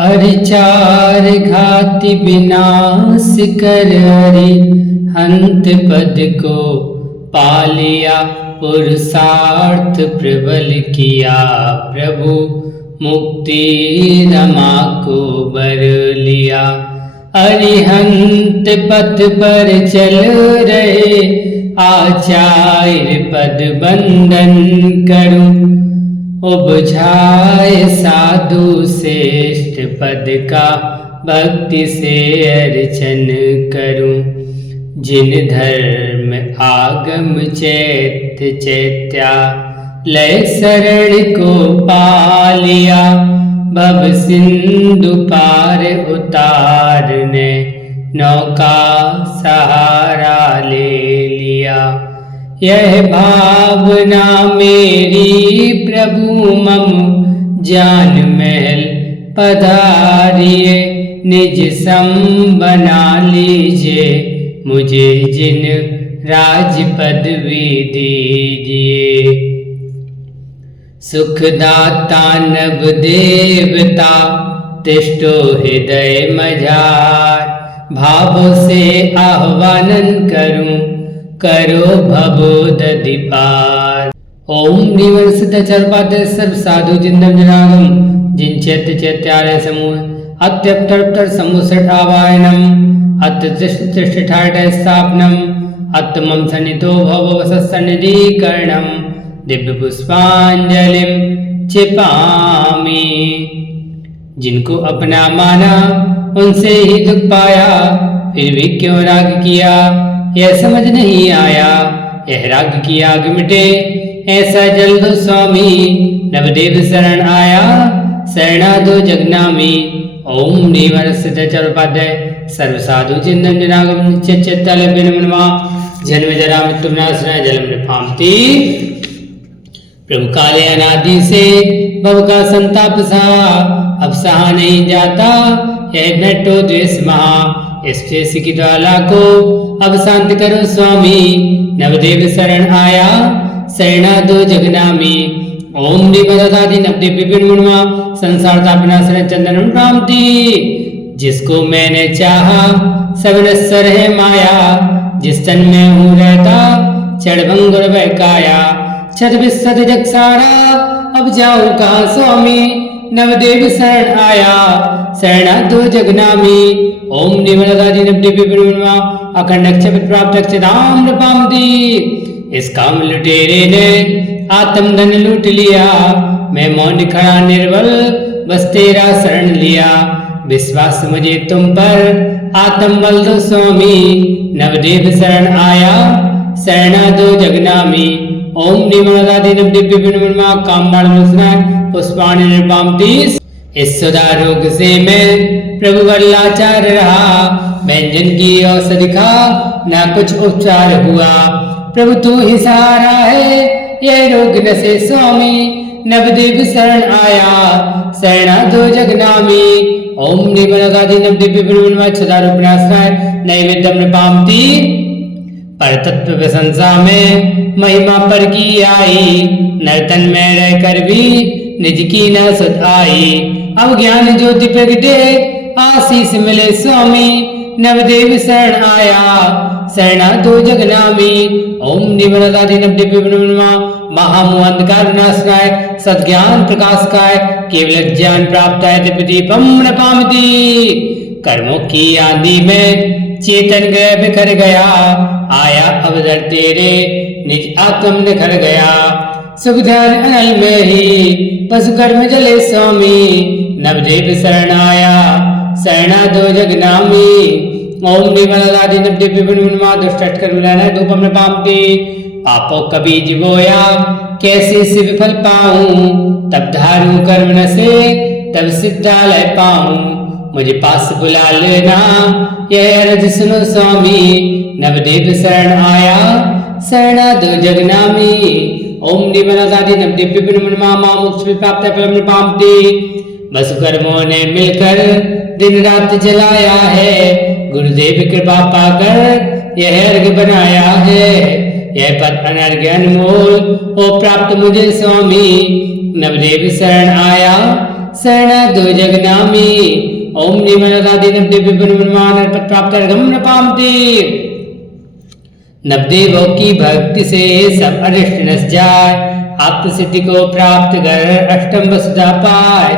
अरिचार घाति विनाश कर हरि हंत पद को पालिया। पुरुषार्थ प्रबल किया प्रभु मुक्ति रमा को बर लिया। अरिहंत पथ पर चल रहे आचार्य पद बंदन करूं। उपझाए साधु श्रेष्ठ पद का भक्ति से अर्चन करूं। जिन धर्म आगम चैत्य चैत्या लय शरण को पालिया। भव सिंधु पार उतारने नौका सहारा ले लिया। यह भावना मेरी प्रभु मम जान महल पधारिए। निज सम बना लीजिए मुझे जिन राज पदवी दीजिए। सुखदाता नव देवता तिष्ठो हृदय मझार। भावों से आह्वानन करूं करो भवोदधि पार। ओम निवर्सित चरपाद सर्व साधु जिन्दम जनागम। जिन चैत्य चैत्यालय समूह अत्यप्तर समूसठ आवायनम। अत्यष्ठाट स्थापनम अत्मम सन्निधो भव वसन्निधिकरणम। दिव्य पुष्पांजलिम छिपामी। जिनको अपना माना उनसे ही दुख पाया। फिर भी क्यों राग किया यह समझ नहीं आया। यह राग की आग मिटे ऐसा जल दो स्वामी। नवदेव शरण आया शरणा दो जगनामी। ओम निवर्सित चरपादय सर्व साधु चिंतन जनागम चित्तल बिनमनवा। जन्म जरा मृत्यु विनाशनाय जलम निपामति। प्रभु काले अनादि से भव का संताप सहा। अब सहा नहीं जाता यह नटो द्वेष महा। इस द्वेष की ज्वाला को अब शांत करो स्वामी। नवदेव शरण आया शरणा दो जगनामी। ओम निबदादि नवदेव विपिन मुनमा संसार तापनाशरण चंदन रामती। जिसको मैंने चाहा सब नश्वर है माया। जिस तन में हूँ रहता चढ़भंगुर बहकाया। छत विशद जग सारा अब जाऊं कहाँ स्वामी। नवदेव शरण आया शरणा दो जगनामी। ओम निबदादि नवदेव विपिन मुनमा अखंड अक्षर प्राप्त अक्षदाम नृपामती। इस काम लुटेरे ने आत्म धन लूट लिया। मैं मौन खड़ा निर्बल बस तेरा शरण लिया। विश्वास मुझे तुम पर आत्म बल दो स्वामी। नवदेव शरण आया शरणा दो जगनामी। ओम निमदादि नवदेव विपिन कामबाण पुष्पाणि निर्पामती। इस सुधा रोग से मैं प्रभु वल्लाचार रहा। व्यंजन की औषधि खा ना कुछ उपचार हुआ। प्रभु तू ही सहारा है यह रोग नसे स्वामी। नवदेव शरण आया शरणा दो जगनामी। ओम निबदादि नवदेव विपिन छदारूपणाश्रय नैवेद्यम नृपामती। पर तत्व प्रशंसा में महिमा पर की आई। नर्तन में रहकर भी निज की न सुध आई। अब ज्ञान ज्योति प्रगटे आशीष मिले स्वामी। नवदेव शरण आया शरणा दो जगनामी। ओम निबदादि नवदेव विपिन महामोह अंधकार विनाशनाय सद्ज्ञान प्रकाशकाय केवल ज्ञान प्राप्त है दिव्य दीपम नृपामती। कर्मों की आंधी में चेतन गए बिखर गया। आया अवसर तेरे निज आत्म निखर गया। सुख ध्यान अनल में ही पशु कर्म जले स्वामी। नवदेव शरण आया शरणा दो जगनामी। ओम निबदादि नवदेव विपिन दुष्ट मिलाना धूपम नृपामती। पापों का बीज बोया कैसे से विफल पाऊं। तब धारू कर्म न से तब सिद्धालय पाऊं। मुझे पास बुला लेना यह अर्ज सुनो स्वामी। नवदेव शरण आया शरणा दो जगनामी। ओम निबदादि नवदेव विपिन मोक्ष प्राप्त फलम नृपामती। बस कर्मों ने मिलकर दिन रात जलाया है। गुरुदेव कृपा पाकर यह अर्घ बनाया है। यह पद अनर्घ्य अनमोल हो प्राप्त मुझे स्वामी। नवदेव शरण आया शरण दो जगनामी ओम निमलदादि नवदेव विमान प्राप्त अर्घम न पामते। नवदेवों की भक्ति से सब अरिष्ट नस जाए, आत्म सिद्धि को प्राप्त कर अष्टम वसुधा पाए।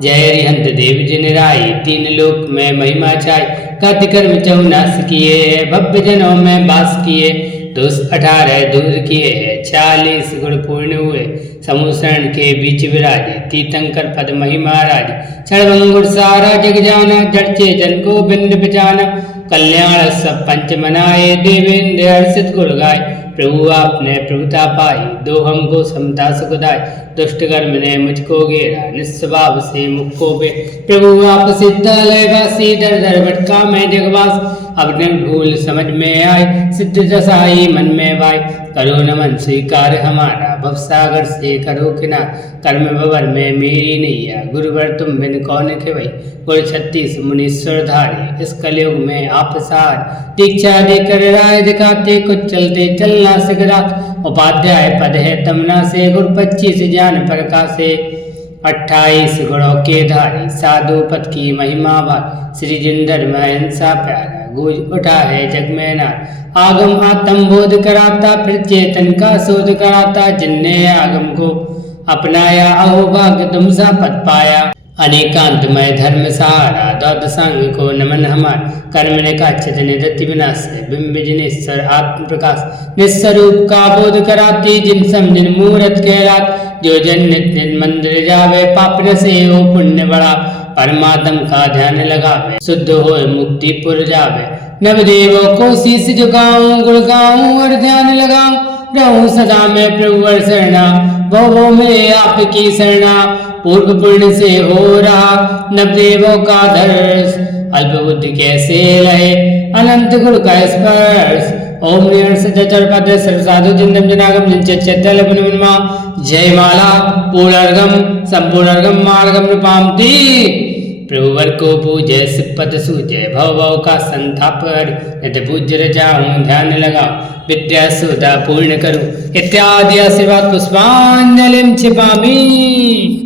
जय हरिहंत देव जिन राय, तीन लोक में महिमा छाई। काति कर्म 84 किए, भव्य जनों में वास किए। दोष 18 दूर किए हैं, 40 गुण पूर्ण हुए। समूषण के बीच विराजे, तीतंकर पद महिमा राज। क्षणभंगुर सारा जग जाना, जड़ चेतन को बिंद बिजाना। कल्याण सब पंच मनाए, देवेंद्र हर्षित गुण गाय। प्रभु आपने प्रभुता पाई, दो हमको समता सुखदाय। दुष्ट कर्म ने मुझको घेरा, निस्वभाव से मुख को बे। प्रभु आप सिद्धालय वासी, दर दर भटका मैं जगवास। अब न भूल समझ में आए, सिद्ध दशाई मन में वाई। करो नमन स्वीकार हमारा, भवसागर से करो किनार। कर्म भवर में मेरी नैया, गुरुवर तुम बिन कौन खेवई। गुर 36 मुनीश्वर धारे, इस कलयुग में आप सार। दीक्षा देकर राय दिखाते, कुछ चलते चलना सिगरात। उपाध्याय पद है तमना से, गुरु 25 ज्ञान प्रकाशे। 28 गुणों के धारी, साधु पद की महिमा बात। श्री जिंदर में अहिंसा प्यारा, गूंज उठा है जग में नार। आगम आत्म बोध कराता, फिर चेतन का शोध कराता। जिनने आगम को अपनाया, अहो भाग्य तुम सा पद पाया। अनेकांतमय धर्म सहारा, दौद संग को नमन हमार। कर्म ने का निधति विनाश, बिंब जिनेश्वर आत्म प्रकाश। निस्वरूप का बोध कराती, जिन समझिन मूर्त कहलात। जो जन नित्य मंदिर जावे, पाप न से हो पुण्य बड़ा। परमात्म का ध्यान लगावे, शुद्ध हो मुक्ति पुर जावे। नवदेवों को शीश झुकाऊं, गुण गाऊं और ध्यान लगाऊं। रहूं सदा में प्रभु शरणा, भवो में आपकी शरणा। पूर्व पुण्य से हो रहा नवदेवों का दर्श, अल्प बुद्धि कैसे लहे अनंत गुरु का स्पर्श। ओम निहर्ष जचर पद सर्व साधु जिंदम जनागम जिनचल पुनर्मा। जय माला पूर्णर्गम संपूर्णर्गम मार्गम नृपामती। प्रभुवर को पूजे सिपत सूजे, भव भव का संताप यदि पूज्य जाऊं ध्यान लगाऊं। विद्या सुधा पूर्ण करूं, इत्यादि आशीर्वाद पुष्पांजलिम छिपामी।